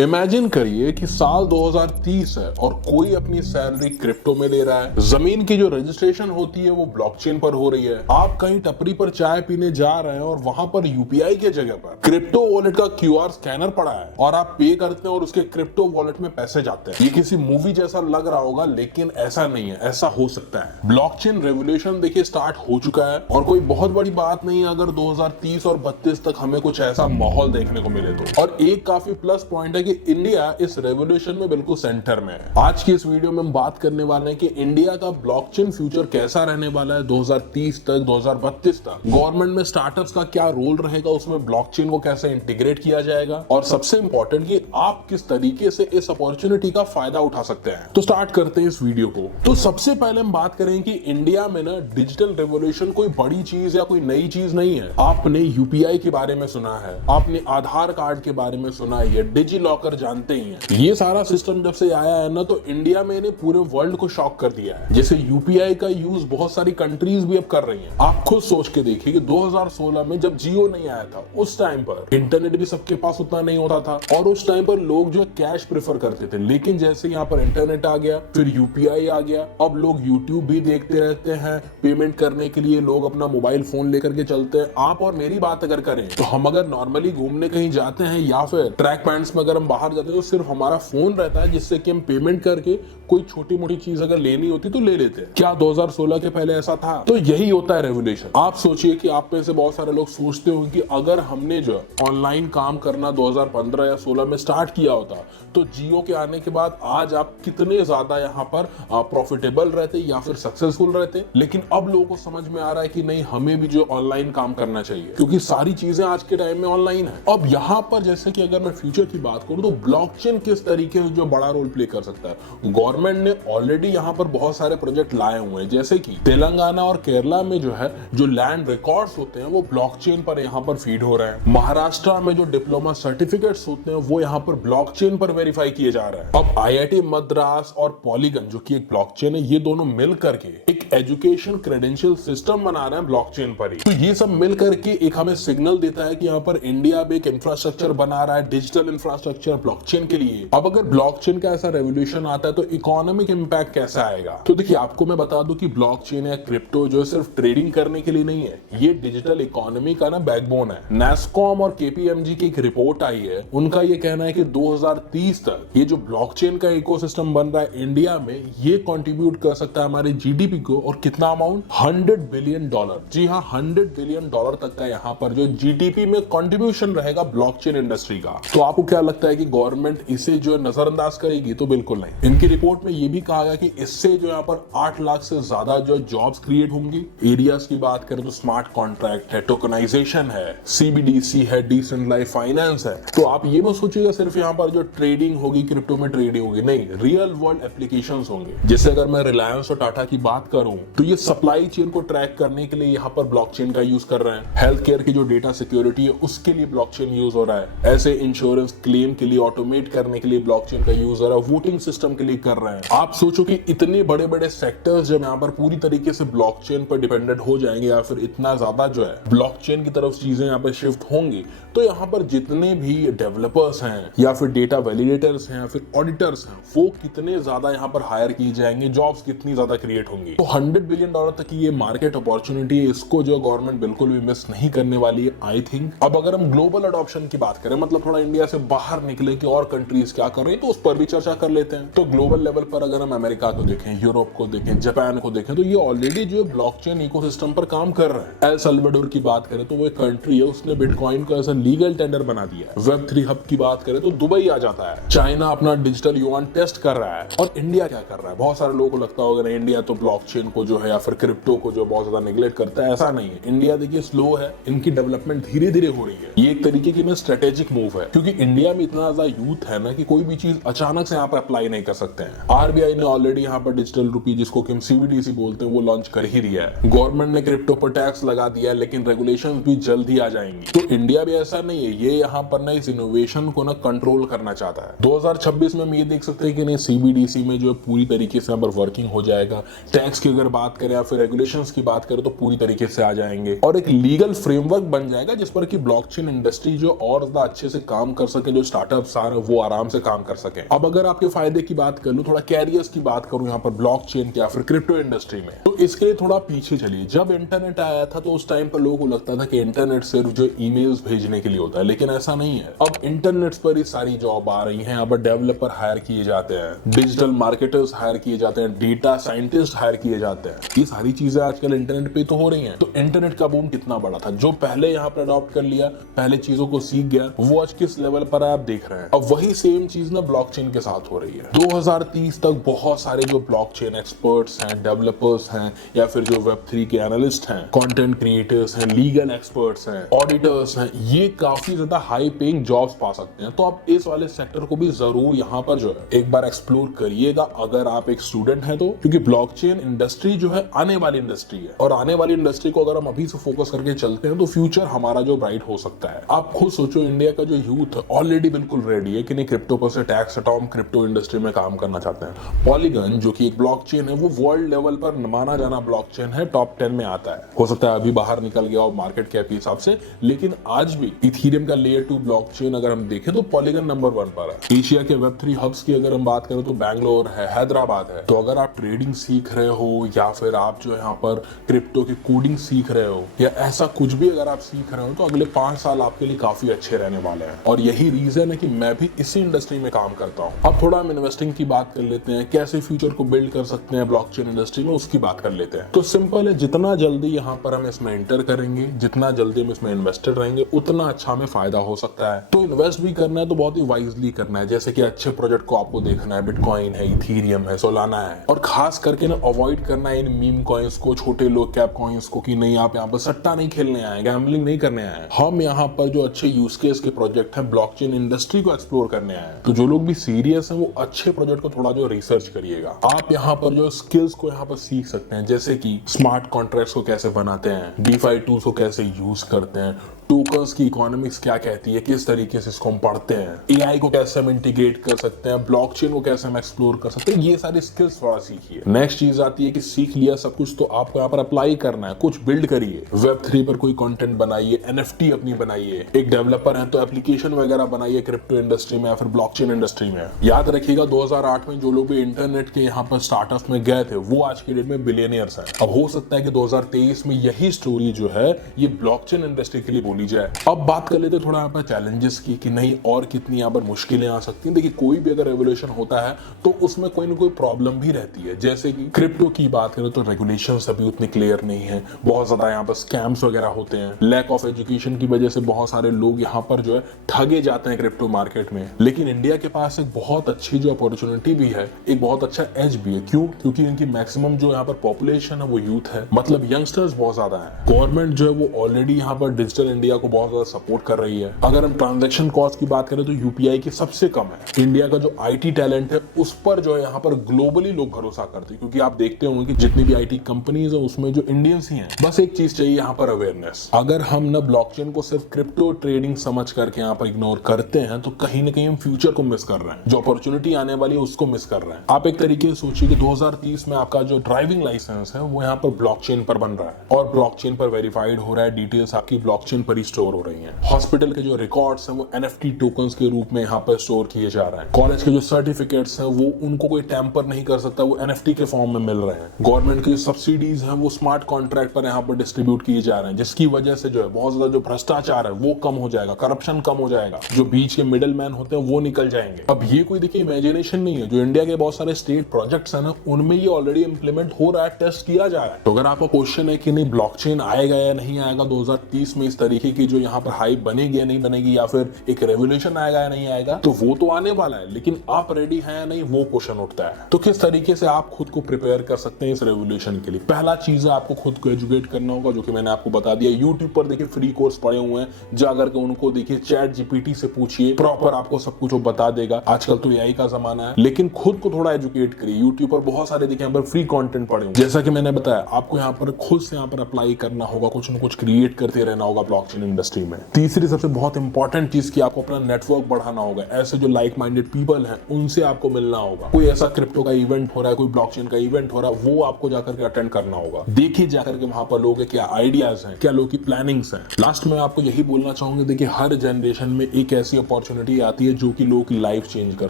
Imagine करिए कि साल 2030 है और कोई अपनी सैलरी क्रिप्टो में ले रहा है। जमीन की जो रजिस्ट्रेशन होती है वो ब्लॉकचेन पर हो रही है। आप कहीं टपरी पर चाय पीने जा रहे हैं और वहां पर यूपीआई के जगह पर क्रिप्टो वॉलेट का क्यूआर स्कैनर पड़ा है और आप पे करते हैं और उसके क्रिप्टो वॉलेट में पैसे जाते हैं। ये किसी मूवी जैसा लग रहा होगा, लेकिन ऐसा नहीं है, ऐसा हो सकता है। ब्लॉकचेन रेवोल्यूशन देखिए स्टार्ट हो चुका है और कोई बहुत बड़ी बात नहीं है अगर 2030 और 32 तक हमें कुछ ऐसा माहौल देखने को मिले तो। और एक काफी प्लस पॉइंट है कि इंडिया इस रेवोल्यूशन में बिल्कुल सेंटर में है। आज की इस वीडियो में हम बात करने वाले हैं कि इंडिया का ब्लॉकचेन फ्यूचर कैसा रहने वाला है 2030 तक, 2032 तक। गवर्नमेंट में स्टार्टअप्स का क्या रोल रहेगा, उसमें ब्लॉकचेन को कैसे इंटीग्रेट किया जाएगा और सबसे इंपॉर्टेंट कि आप किस तरीके से इस अपॉर्चुनिटी का फायदा उठा सकते हैं। तो स्टार्ट करते हैं इस वीडियो को। तो सबसे पहले हम बात करें कि इंडिया में ना डिजिटल रेवोल्यूशन कोई बड़ी चीज या कोई नई चीज नहीं है। आपने यूपीआई के बारे में सुना है, आपने आधार कार्ड के बारे में सुना है, डिजी लॉकर जानते ही हैं। ये सारा सिस्टम जब से आया है ना तो इंडिया में ने पूरे वर्ल्ड को शॉक कर दिया है। जैसे यूपीआई का यूज बहुत सारी कंट्रीज भी अब कर रही हैं। आप खुद सोच के देखिए कि 2016 में जब जियो नहीं आया था उस टाइम पर इंटरनेट भी सबके पास उतना नहीं होता था और उस टाइम पर लोग जो कैश प्रेफर करते थे। लेकिन जैसे यहाँ पर इंटरनेट आ गया, फिर यूपीआई आ गया, अब लोग यूट्यूब भी देखते रहते हैं। पेमेंट करने के लिए लोग अपना मोबाइल फोन लेकर के चलते हैं। आप और मेरी बात अगर करें तो हम अगर नॉर्मली घूमने कहीं जाते हैं या फिर ट्रैक पैंट्स में अगर हम बाहर जाते हैं तो सिर्फ हमारा फोन रहता है जिससे कि हम पेमेंट करके कोई छोटी मोटी चीज अगर लेनी होती तो ले लेते हैं। क्या 2016 के पहले ऐसा था? तो यही होता है रेवोल्यूशन। आप सोचिए कि आप में से बहुत सारे लोग सोचते होंगे कि अगर हमने जो ऑनलाइन काम करना 2015 या 16 में स्टार्ट किया होता तो जियो के आने के बाद आज आप कितने ज्यादा यहाँ पर प्रॉफिटेबल रहते या फिर सक्सेसफुल रहते। लेकिन अब लोगों को समझ में आ रहा है कि नहीं, हमें भी जो ऑनलाइन काम करना चाहिए क्योंकि सारी चीजें आज के टाइम में ऑनलाइन है। अब यहाँ पर जैसे कि अगर मैं फ्यूचर की बात करूं तो ब्लॉकचेन किस तरीके से जो बड़ा रोल प्ले कर सकता है। गवर्नमेंट ने ऑलरेडी यहाँ पर बहुत सारे प्रोजेक्ट लाए हुए हैं, जैसे कि तेलंगाना और केरला में जो है जो लैंड रिकॉर्ड्स होते हैं वो ब्लॉकचेन पर यहाँ पर फीड हो रहे हैं। महाराष्ट्र में जो डिप्लोमा सर्टिफिकेट्स होते हैं वो यहाँ पर ब्लॉकचेन पर वेरीफाई किए जा रहे हैं। अब आईआईटी मद्रास और पॉलीगन जो कि एक ब्लॉकचेन है, ये दोनों मिल करके एक एजुकेशन क्रेडेंशियल सिस्टम बना रहे हैं ब्लॉकचेन पर ही। तो ये सब मिल करके एक हमें सिग्नल देता है कि यहाँ पर इंडिया भी एक इंफ्रास्ट्रक्चर बना रहा है, डिजिटल इंफ्रास्ट्रक्चर ब्लॉकचेन के लिए। अब अगर ब्लॉकचेन का ऐसा रेवोल्यूशन आता है तो इकोनॉमिक इंपैक्ट कैसा आएगा? तो देखिए, आपको मैं बता दूं कि ब्लॉकचेन या क्रिप्टो जो सिर्फ ट्रेडिंग करने के लिए नहीं है, ये डिजिटल इकोनॉमी का ना बैकबोन है। नैस्कॉम और केपीएमजी की एक रिपोर्ट आई है, उनका ये कहना है कि 2030 तक ये जो ब्लॉकचेन का इकोसिस्टम बन रहा है इंडिया में, ये कंट्रीब्यूट कर सकता है हमारे जीडीपी को। और कितना अमाउंट? $100 बिलियन। जी हाँ, $100 बिलियन तक का यहाँ पर जो जीडीपी में कंट्रीब्यूशन रहेगा ब्लॉकचेन इंडस्ट्री का। तो आपको क्या लगता है कि गवर्नमेंट इसे जो नजरअंदाज करेगी? तो बिल्कुल नहीं। इनकी रिपोर्ट में ये भी कहा गया कि इससे जो यहाँ पर 8 लाख से ज्यादा जो जॉब्स क्रिएट होंगी। एरियाज की बात करें तो स्मार्ट कॉन्ट्रैक्ट है, टोकनाइजेशन है, सीबीडीसी है, डिसेंट्रलाइज्ड फाइनेंस है। तो आप ये मत सोचिएगा सिर्फ यहाँ पर जो ट्रेडिंग होगी, क्रिप्टो में ट्रेडिंग होगी, नहीं, रियल वर्ल्ड एप्लीकेशंस होंगे। जैसे अगर मैं रिलायंस और टाटा की बात करूं तो ये सप्लाई चेन को ट्रैक करने के लिए यहाँ पर ब्लॉकचेन का यूज कर रहे हैं। हेल्थ केयर की जो डेटा सिक्योरिटी है उसके लिए ब्लॉकचेन यूज हो रहा है। ऐसे इंश्योरेंस क्लेम के लिए ऑटोमेट करने के लिए ब्लॉकचेन का यूज हो रहा है। वोटिंग सिस्टम के लिए कर रहे हैं। आप सोचो कि इतने बड़े बड़े सेक्टर्स जब यहाँ पर पूरी तरीके से ब्लॉकचेन पर डिपेंडेंट हो जाएंगे या फिर इतना ज्यादा जो है ब्लॉकचेन की तरफ चीजें यहाँ पर शिफ्ट होंगी, तो यहाँ पर जितने भी डेवलपर्स हैं या फिर डेटा वैलिडेटर्स हैं या फिर ऑडिटर्स हैं, वो कितने ज्यादा यहाँ पर हायर किए जाएंगे, जॉब्स कितनी ज्यादा क्रिएट होंगी। तो $100 बिलियन तक की ये मार्केट अपॉर्चुनिटी है, इसको जो गवर्नमेंट बिल्कुल भी मिस नहीं करने वाली है, आई थिंक। अब अगर हम ग्लोबल अडॉप्शन की बात करें, मतलब थोड़ा इंडिया से बाहर निकले कि और कंट्रीज क्या कर रही है, तो उस पर भी चर्चा कर लेते हैं। तो ग्लोबल लेवल पर अगर हम अमेरिका को देखें, यूरोप को देखें, जापान को देखें, तो ये ऑलरेडी जो ब्लॉकचेन इकोसिस्टम पर काम कर रहे हैं। एल सल्वाडोर की बात करें तो वो एक कंट्री है, उसने बिटकॉइन को एज लीगल टेंडर बना दिया है। वेब3 हब की बात करें तो दुबई आ जाता है। चाइना अपना डिजिटल युआन टेस्ट कर रहा है। और इंडिया क्या कर रहा है? बहुत सारे लोगों को लगता होगा ना, इंडिया तो ब्लॉकचेन को जो है या फिर क्रिप्टो को जो बहुत ज्यादा नेग्लेक्ट करता है, ऐसा नहीं है। इंडिया देखिए स्लो है, इनकी डेवलपमेंट धीरे धीरे हो रही है। ये एक तरीके की स्ट्रेटेजिक मूव है क्योंकि इंडिया में इतना ज्यादा यूथ है ना कि कोई भी चीज अचानक से यहाँ पर अप्लाई नहीं कर सकते हैं। आरबीआई ने ऑलरेडी यहाँ पर डिजिटल रूपी, जिसको कि हम सीबीडीसी बोलते हैं, वो लॉन्च कर ही दिया है। गवर्नमेंट ने क्रिप्टो पर टैक्स लगा दिया है, लेकिन रेगुलेशन भी जल्द ही आ जाएंगी। तो इंडिया भी ऐसा नहीं है, ये यहाँ पर ना इस इनोवेशन को ना कंट्रोल करना चाहता है। 2026 में हम ये देख सकते हैं कि नहीं, सीबीडीसी में जो पूरी तरीके से यहाँ पर वर्किंग हो जाएगा। टैक्स की अगर बात करें या फिर रेगुलेशंस की बात करें तो पूरी तरीके से आ जाएंगे और एक लीगल फ्रेमवर्क बन जाएगा जिस पर कि ब्लॉकचेन इंडस्ट्री जो और ज्यादा अच्छे से काम कर सके, जो स्टार्टअप स्टार्टअप सारा वो आराम से काम कर सकें। अब अगर आपके फायदे की बात कर लूं, थोड़ा कैरियर्स की बात करूं यहाँ पर ब्लॉकचेन या फिर क्रिप्टो इंडस्ट्री में, तो इसके लिए थोड़ा पीछे चलिए। जब इंटरनेट आया था तो उस टाइम पर लोगों को लगता था कि इंटरनेट सिर्फ जो ईमेल्स भेजने के लिए होता है, लेकिन ऐसा नहीं है। अब इंटरनेट पर ही सारी जॉब आ रही है। अब डेवलपर हायर किए जाते हैं, डिजिटल मार्केटर्स हायर किए जाते हैं, डेटा साइंटिस्ट हायर किए जाते हैं। ये सारी चीजें आजकल इंटरनेट पे तो हो रही हैं। तो इंटरनेट का बूम कितना बड़ा था, जो पहले यहाँ पर अडॉप्ट कर लिया, पहले चीजों को सीख गया, वो आज किस लेवल पर आप देख रहे हैं। अब वही सेम चीज ना ब्लॉकचेन के साथ हो रही है। 2030 तक बहुत सारे जो ब्लॉकचेन एक्सपर्ट्स हैं, डेवलपर्स हैं, या फिर जो वेब3 के एनालिस्ट हैं, कंटेंट क्रिएटर्स हैं, लीगल एक्सपर्ट्स हैं, ऑडिटर्स हैं, ये काफी ज्यादा हाई पेइंग जॉब्स पा सकते हैं। तो आप इस वाले सेक्टर को भी जरूर यहाँ पर जो है एक बार एक्सप्लोर करिएगा अगर आप एक स्टूडेंट हैं तो, क्योंकि ब्लॉकचेन इंडस्ट्री जो है आने वाली इंडस्ट्री है, और आने वाली इंडस्ट्री को अगर हम अभी से फोकस करके चलते हैं तो फ्यूचर हमारा जो ब्राइट हो सकता है। आप खुद सोचो, इंडिया का जो यूथ है ऑलरेडी बिल्कुल रेडी है कि नहीं क्रिप्टो पर से टैक्स हटाओ, हम क्रिप्टो इंडस्ट्री में काम करना चाहते हैं। पॉलीगन जो कि एक ब्लॉकचेन है, वो वर्ल्ड लेवल पर माना जाना ब्लॉकचेन है, टॉप 10 में आता है। हो सकता है अभी बाहर निकल गया हो मार्केट कैप के हिसाब से, लेकिन आज भी इथेरियम का लेयर 2 ब्लॉकचेन अगर हम देखें तो पॉलीगन नंबर 1 पर है। एशिया के वेब3 हब्स की अगर हम बात करें तो बैंगलोर है, हैदराबाद है। तो अगर आप ट्रेडिंग सीख रहे हो या फिर आप जो यहाँ पर क्रिप्टो की कोडिंग सीख रहे हो या ऐसा कुछ भी अगर आप सीख रहे हो, तो अगले 5 साल आपके लिए काफी अच्छे रहने वाले हैं। और यही रीजन है कि मैं भी इसी इंडस्ट्री में काम करता हूँ। अब थोड़ा हम इन्वेस्टिंग की बात कर लेते हैं, कैसे फ्यूचर को बिल्ड कर सकते हैं ब्लॉकचेन इंडस्ट्री में, उसकी बात कर लेते हैं। तो सिंपल है, जितना जल्दी यहाँ पर हम इसमें एंटर करेंगे, जितना जल्दी हम इसमें इन्वेस्टेड रहेंगे, उतना अच्छा हमें फायदा हो सकता है। तो इन्वेस्ट भी करना है तो बहुत ही वाइजली करना है, जैसे कि अच्छे प्रोजेक्ट को आपको देखना है, बिटकॉइन है, इथेरियम है, सोलाना है, और खास करके ना अवॉइड करना है इन मीम कॉइन्स को, छोटे लो कैप कॉइन्स को, कि नहीं आप यहाँ पर सट्टा नहीं खेलने आए, गैम्बलिंग नहीं करने आए। हम यहाँ पर जो अच्छे यूज केस के प्रोजेक्ट हैं, ब्लॉकचेन इंडस्ट्री को एक्सप्लोर करने आए हैं। तो जो लोग भी सीरियस हैं वो अच्छे प्रोजेक्ट को थोड़ा जो रिसर्च करिएगा। आप यहाँ पर जो स्किल्स को यहाँ पर सीख सकते हैं, जैसे कि स्मार्ट कॉन्ट्रैक्ट्स को कैसे बनाते हैं, डीफाई टूल्स को कैसे यूज करते हैं, टोकन्स की इकोनॉमिक्स क्या कहती है, किस तरीके से इसको हम पढ़ते हैं, एआई को कैसे हम इंटीग्रेट कर सकते हैं, ब्लॉकचेन को कैसे हम एक्सप्लोर कर सकते हैं, ये सारी स्किल्स थोड़ा सीखिए। नेक्स्ट चीज आती है कि सीख लिया सब कुछ तो आपको यहाँ पर अप्लाई करना है, कुछ बिल्ड करिए। वेब3 पर कोई कंटेंट बनाइए, एनएफटी अपनी बनाइए। एक डेवलपर है तो एप्लीकेशन वगैरह बनाइए क्रिप्टो इंडस्ट्री में या फिर ब्लॉकचेन इंडस्ट्री में। याद रखिएगा 2008 में जो लोग भी इंटरनेट के यहाँ पर स्टार्टअप में गए थे वो आज के डेट में बिलियनियर्स हैं। अब हो सकता है कि 2023 में यही स्टोरी जो है ये ब्लॉकचेन इंडस्ट्री के लिए बोली जाए। अब बात कर लेते थोड़ा यहाँ पर चैलेंजेस की, कि नहीं और कितनी यहाँ पर मुश्किलें आ सकती हैं। देखिए, कोई भी अगर रेवोल्यूशन होता है तो उसमें कोई ना कोई प्रॉब्लम भी रहती है। जैसे कि क्रिप्टो की बात करें तो रेगुलेशंस अभी उतनी क्लियर नहीं है, बहुत ज्यादा यहाँ पर स्कैम्स वगैरह होते हैं, लैक ऑफ एजुकेशन की वजह से बहुत सारे लोग यहाँ पर जो है ठगे जाते हैं क्रिप्टो मार्केट में। लेकिन इंडिया के पास एक बहुत अच्छी जो अपॉर्चुनिटी भी है, एक बहुत अच्छा एज भी है। क्यों? क्योंकि इनकी मैक्सिमम जो यहाँ पर पॉपुलेशन है वो यूथ है, मतलब यंगस्टर्स बहुत ज्यादा है। गवर्नमेंट जो है वो ऑलरेडी यहाँ पर डिजिटल इंडिया को बहुत ज्यादा सपोर्ट कर रही है। अगर हम ट्रांजैक्शन कॉस्ट की बात करें तो यूपीआई की सबसे कम है। इंडिया का जो आईटी टैलेंट है उस पर जो है यहाँ पर ग्लोबली लोग भरोसा करते हैं, क्योंकि आप देखते होंगे कि जितनी भी आईटी कंपनीज है उसमें जो इंडियंस ही हैं। बस एक चीज चाहिए यहाँ पर, अवेयरनेस। अगर हम ना ब्लॉकचेन को सिर्फ क्रिप्टो ट्रेडिंग समझ करके यहाँ पर इग्नोर करते हैं तो कहीं ना कहीं हम फ्यूचर को मिस कर रहे हैं, जो अपॉर्चुनिटी आने वाली है उसको मिस कर रहे हैं। आप एक तरीके से सोचिए कि 2030 में आपका जो ड्राइविंग लाइसेंस है वो यहाँ पर ब्लॉकचेन पर बन रहा है और ब्लॉकचेन पर वेरीफाइड हो रहा है, डिटेल्स आपकी ब्लॉकचेन पर ही स्टोर हो रही हैं। हॉस्पिटल के जो रिकॉर्ड्स हैं वो एनएफटी टोकन्स के रूप में यहाँ पर स्टोर किए जा रहे हैं। कॉलेज के जो सर्टिफिकेट्स हैं वो उनको कोई टैंपर नहीं कर सकता, वो एनएफटी के फॉर्म में मिल रहे हैं। गवर्नमेंट की जो सब्सिडीज हैं वो स्मार्ट कॉन्ट्रैक्ट पर यहाँ पर डिस्ट्रीब्यूट किए जा रहे हैं, जिसकी वजह से जो है बहुत ज्यादा जो भ्रष्टाचार है वो कम हो जाएगा, करप्शन कम हो जाएगा, जो बीच के मिडिल मैन होते हैं वो निकल जाएंगे। अब ये कोई देखिए इमेजिनेशन नहीं है, जो इंडिया के बहुत सारे स्टेट प्रोजेक्ट्स हैं ना उनमें ये ऑलरेडी इंप्लीमेंट हो रहा है, टेस्ट किया जा रहा है। तो अगर आपका क्वेश्चन है कि नहीं ब्लॉकचेन आएगा या नहीं आएगा 2030 में, इस तरीके की जो यहाँ पर हाइप बनेगी या नहीं बनेगी, या फिर एक रेवोल्यूशन आएगा या नहीं आएगा, तो वो तो आने वाला है, लेकिन आप रेडी हैं या नहीं वो क्वेश्चन उठता है। तो किस तरीके से आप खुद को प्रिपेयर कर सकते हैं इस रेवोल्यूशन के लिए? पहला चीज है आपको खुद को एजुकेट करना होगा, जो कि मैंने आपको बता दिया। यूट्यूब पर देखिए फ्री कोर्स पड़े हुए हैं, जाकर के उनको देखिए, चैट जीपीटी से पूछिए, प्रॉपर आपको सब कुछ वो बता देगा। आजकल तो एआई का जमाना है, लेकिन खुद को थोड़ा एजुकेट करिए। यूट्यूब पर बहुत सारे देखिए यहाँ पर फ्री कंटेंट पड़े हुए, जैसा कि मैंने बताया आपको यहाँ पर खुद से यहाँ पर अप्लाई करना होगा, कुछ ना कुछ क्रिएट करते रहना होगा ब्लॉकचेन ब्लॉकचेन इंडस्ट्री में। तीसरी सबसे बहुत इंपॉर्टेंट चीज कि आपको अपना नेटवर्क बढ़ाना होगा। ऐसे जो लाइक माइंडेड पीपल हैं उनसे आपको मिलना होगा। कोई ऐसा क्रिप्टो का इवेंट हो रहा है, कोई ब्लॉकचेन का इवेंट हो रहा है, वो आपको जाकर के अटेंड करना होगा। देखिए जाकर के वहां पर लोगों के क्या आइडियाज हैं, क्या लोगों की प्लानिंग्स हैं। लास्ट में आपको यही बोलना चाहूंगा, देखिए हर जनरेशन में एक ऐसी अपॉर्चुनिटी आती है जो कि लोगों की लाइफ चेंज कर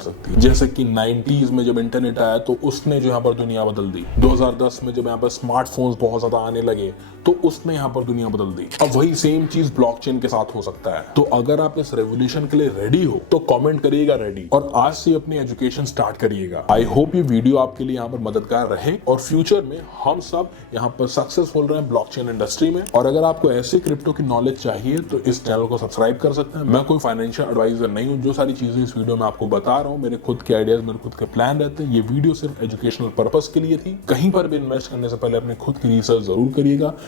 सकती है। जैसे कि 90s में जब इंटरनेट आया तो उसने जो यहाँ पर दुनिया बदल दी। 2010 में जब यहाँ पर स्मार्टफोन्स बहुत ज्यादा आने लगे तो उसने यहाँ पर दुनिया बदल दी। अब वही सेम चीज ब्लॉकचेन के साथ हो सकता है। तो अगर आप इस रेवोल्यूशन के लिए रेडी हो तो कमेंट करिएगा रेडी, और आज से अपनी एजुकेशन स्टार्ट करिएगा। आई होप ये वीडियो आपके लिए यहाँ पर मददगार रहे और फ्यूचर में हम सब यहाँ पर सक्सेसफुल रहे ब्लॉकचेन इंडस्ट्री में। और अगर आपको ऐसे क्रिप्टो की नॉलेज चाहिए तो इस चैनल को सब्सक्राइब कर सकते हैं। मैं कोई फाइनेंशियल एडवाइजर नहीं हूँ। जो सारी चीजें इस वीडियो में आपको बता रहा हूँ मेरे खुद के आइडियाज, मेरे खुद के प्लान रहते हैं। ये वीडियो सिर्फ एजुकेशनल पर्पस के लिए थी। कहीं पर भी इन्वेस्ट करने से पहले अपने खुद की रिसर्च जरूर करिएगा।